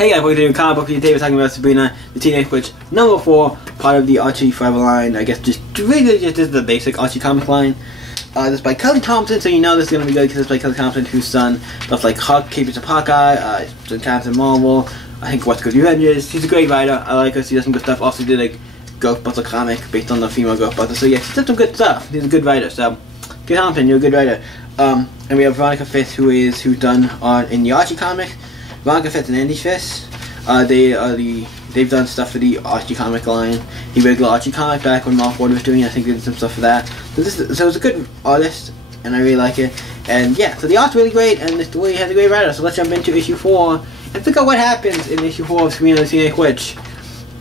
Hey guys, welcome to a comic book. Today we're talking about Sabrina, the Teenage Witch, number 4, part of the Archie Forever line. I guess just this is the basic Archie comic line. This is by Kelly Thompson, so you know this is going to be good because it's by Kelly Thompson, whose son does like Huck, Capers of Hawkeye, Captain Marvel, I think What's Good Avengers. She's a great writer. I like her. She does some good stuff. Also did a Ghostbuster comic based on the female Ghostbuster. So yeah, she did some good stuff. She's a good writer. So Kelly Thompson, you're a good writer. And we have Veronica Fitz, who's done art in the Archie comic. Veronica Fitz and Andy Fitz. They've done stuff for the Archie comic line, the regular Archie comic back when Mark Ward was doing it. I think they did some stuff for that. So it's a good artist, and I really like it. And yeah, so the art's really great, and the way has a great writer. So let's jump into issue 4 and figure out what happens in issue 4 of Sabrina the Teenage Witch.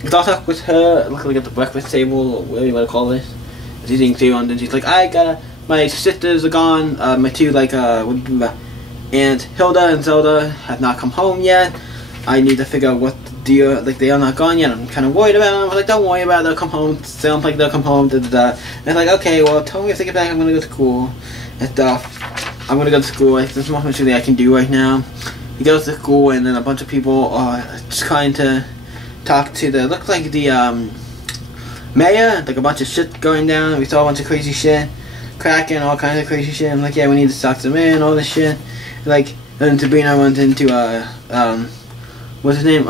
It starts off with her looking at the breakfast table, or whatever you want to call this. She's eating cereal, and then she's like, my sisters are gone, my two, and Hilda and Zelda have not come home yet. I need to figure out what the deal, they are not gone yet. I'm kind of worried about them. I was like, don't worry about it, they'll come home. Sounds like they'll come home, da da da. And it's like, okay, well, tell me if they get back, I'm gonna go to school and stuff. I'm gonna go to school, there's not much I can do right now. He goes to school, and then a bunch of people are just trying to talk to looks like the mayor, like a bunch of shit going down. We saw a bunch of crazy shit, cracking, all kinds of crazy shit. I'm like, yeah, we need to talk to the mayor and all this shit. Like, then Sabrina runs into what's his name?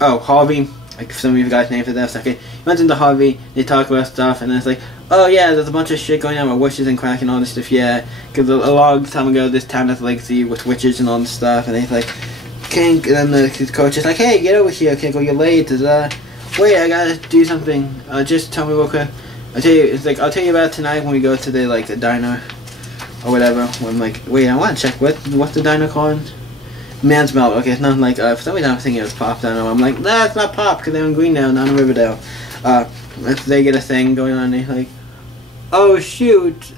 Harvey. Like, some of you guys' names for that second. He runs into Harvey, they talk about stuff, and then it's like, oh yeah, there's a bunch of shit going on with witches and cracking all this stuff, yeah. Because a long time ago, this town has a legacy with witches and all this stuff, and he's like, Kink, and then the coach is like, hey, get over here, Kink, you're late. Wait, I gotta do something. Just tell me real quick. I'll tell you about it tonight when we go to the diner or whatever. When I'm like, wait, I want to check what's the diner called? Man's Melt. Okay, it's nothing like, for some reason I was thinking it was Pop Diner. I'm like, nah, it's not Pop, because they're in Greendale, not in Riverdale. If they get a thing going on, they're like, oh shoot,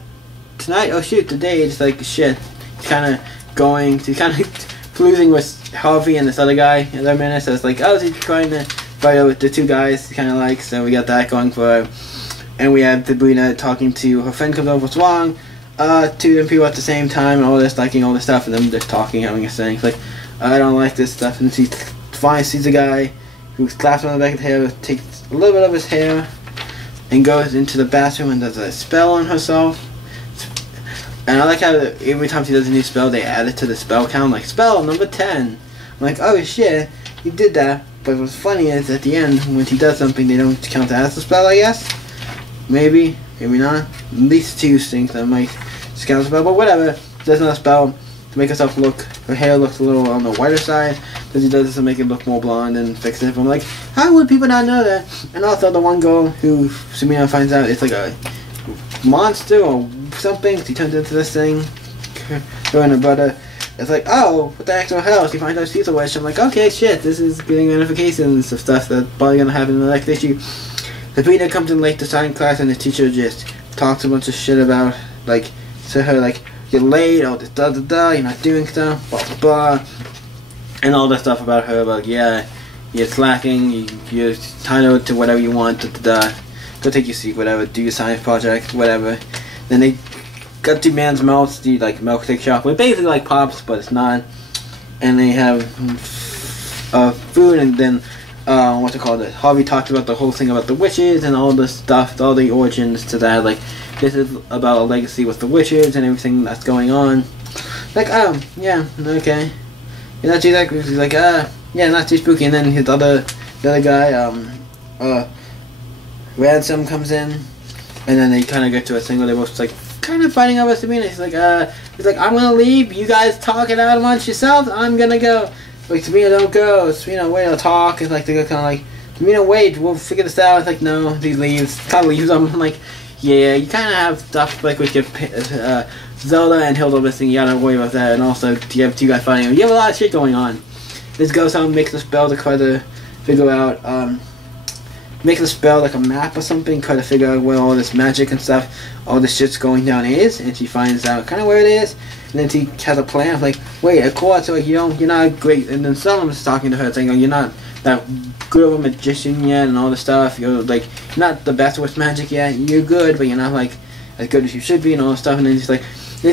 tonight, oh shoot, today, it's like, shit. He's kind of floozing with Harvey and this other guy in their minute, so it's like, oh, he's trying to fight with the two guys he kind of likes, so we got that going for her. And we had Sabrina talking to her friend, comes over, what's wrong? Two different people at the same time, and all this, liking all this stuff, and them just talking, having a thing. It's like, I don't like this stuff, and she finally sees a guy who slaps him on the back of the hair, takes a little bit of his hair, and goes into the bathroom and does a spell on herself. And I like how every time she does a new spell, they add it to the spell count, like, spell number 10. I'm like, oh shit, you did that. But what's funny is, at the end, when she does something, they don't count that as a spell, I guess. Maybe, maybe not. At least two things that might count as a spell, but whatever. She does another spell to make herself her hair looks a little on the whiter side. Because he does this to make it look more blonde and fix it. I'm like, how would people not know that? And also the one girl who Sabrina finds out it's like a monster or something. She turns into this thing. Her and her brother. It's like, oh, what the heck's her hell? She finds out she's a witch. I'm like, okay, shit, this is getting ramifications of stuff that's probably gonna happen in the next issue. Sabrina comes in late to science class, and the teacher just talks a bunch of shit about, to her, you're late, all this da da da, you're not doing stuff, blah blah blah, and all that stuff about her, yeah, you're slacking, you're entitled to whatever you want, da da da, go take your seat, whatever, do your science project, whatever. Then they got to Man's Mouth, the milkshake shop, where basically like Pops, but it's not, and they have food, and then Harvey talked about the whole thing about the witches and all the stuff, all the origins to that, this is about a legacy with the witches and everything that's going on. Like, oh, yeah, okay. You're not too that creepy. He's like, yeah, not too spooky. And then the other guy, Ransom comes in, and then they kind of get to a thing where they're both kind of fighting over Sabrina. He's like, I'm gonna leave. You guys talk it out amongst yourselves. I'm gonna go. Like, Sabrina, don't go. Sabrina, wait, I'll talk. It's like, they're kind of Sabrina, wait, we'll figure this out. It's like, no, he leaves. Kind of leaves them. I'm like, yeah, you kind of have stuff with your Zelda and Hilda missing. You gotta worry about that. And also, you have two guys fighting. You have a lot of shit going on. This goes home, makes a spell to try to figure out, make a spell like a map or something, try to figure out where all this magic and stuff, all this shit's going down is, and she finds out kind of where it is, and then she has a plan of wait, of course, you're not great, and then someone's talking to her saying, you're not that good of a magician yet, and all this stuff, you're not the best with magic yet, you're good, but you're not as good as you should be, and all this stuff, and then it's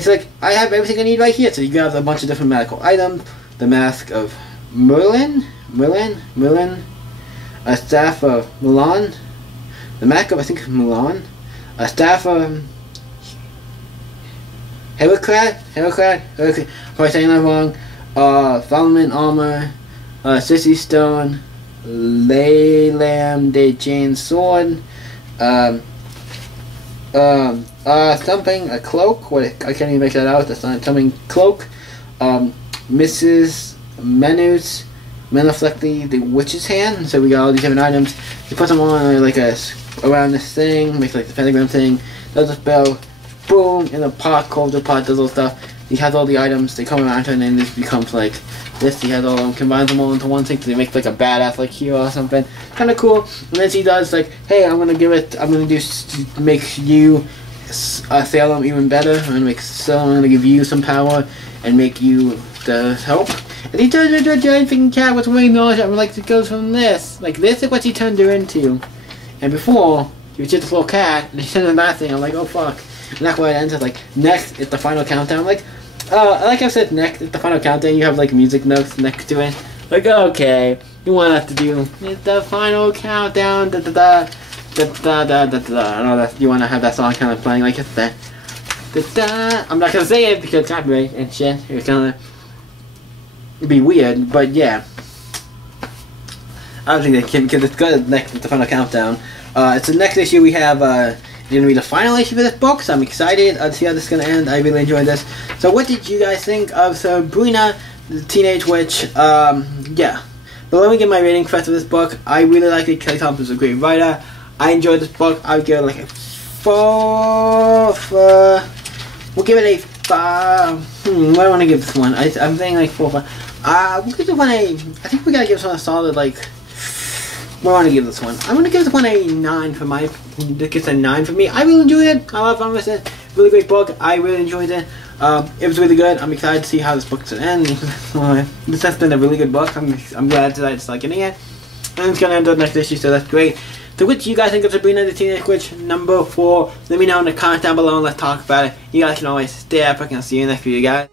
like, I have everything I need right here, so you grab a bunch of different magical items, the mask of Merlin, a staff of Milan, the Mac of I think Milan, a staff of Heracrat, probably saying that wrong, Solomon armor, Sissy stone, Laylam de Jane sword, something, a cloak, what, I can't even make that out, that's not something, cloak, Mrs. Menus, Menaflectly, the witch's hand, so we got all these different items, you put them on like around this thing, make like the pentagram thing, does a spell, boom, in a pot, cold the pot, does all stuff, he has all the items, they come around and then this becomes like this, he has all of them, combines them all into one thing, so they make like a badass like hero or something, kinda cool, and then he does like, hey, I'm gonna make you Salem even better, I'm gonna give you some power, and make you the help, and he turns into a giant freaking cat with wings on it, like it goes from this is what he turned her into, and before, he was just a little cat, and he turned into that thing, I'm like, oh fuck. And that's why it ends. It's like next it's the final countdown. Like I said, next it's the final countdown. You have like music notes next to it. Like okay, you want us to do it's the final countdown. Da da da da da da da da. I know that you want to have that song kind of playing like it's that. Da da. I'm not gonna say it because copyright and shit. It's gonna be weird, but yeah. I don't think they can because it's good. Next it's the final countdown. It's the next issue we have. Gonna be the final issue for this book, so I'm excited to see how this is gonna end. I really enjoyed this. So what did you guys think of Sabrina the Teenage Witch? Yeah. But let me give my rating first of this book. I really like it. Kelly Thompson's a great writer. I enjoyed this book. I would give it like a 4 for... We'll give it a 5. What do I want to give this one? I'm saying like 4 5. We'll give this one a... I think we gotta give this one a solid like... What do I want to give this one? I'm going to give this one a 9 for my... It's a 9 for me. I really enjoyed it. I love fun with it. Really great book. I really enjoyed it. It was really good. I'm excited to see how this book is going to end. This has been a really good book. I'm glad that I start getting it. And it's going to end up next issue, so that's great. So what do you guys think of Sabrina the Teenage Witch number 4? Let me know in the comments down below and let's talk about it. You guys can always stay up. I can see you in the next video, guys.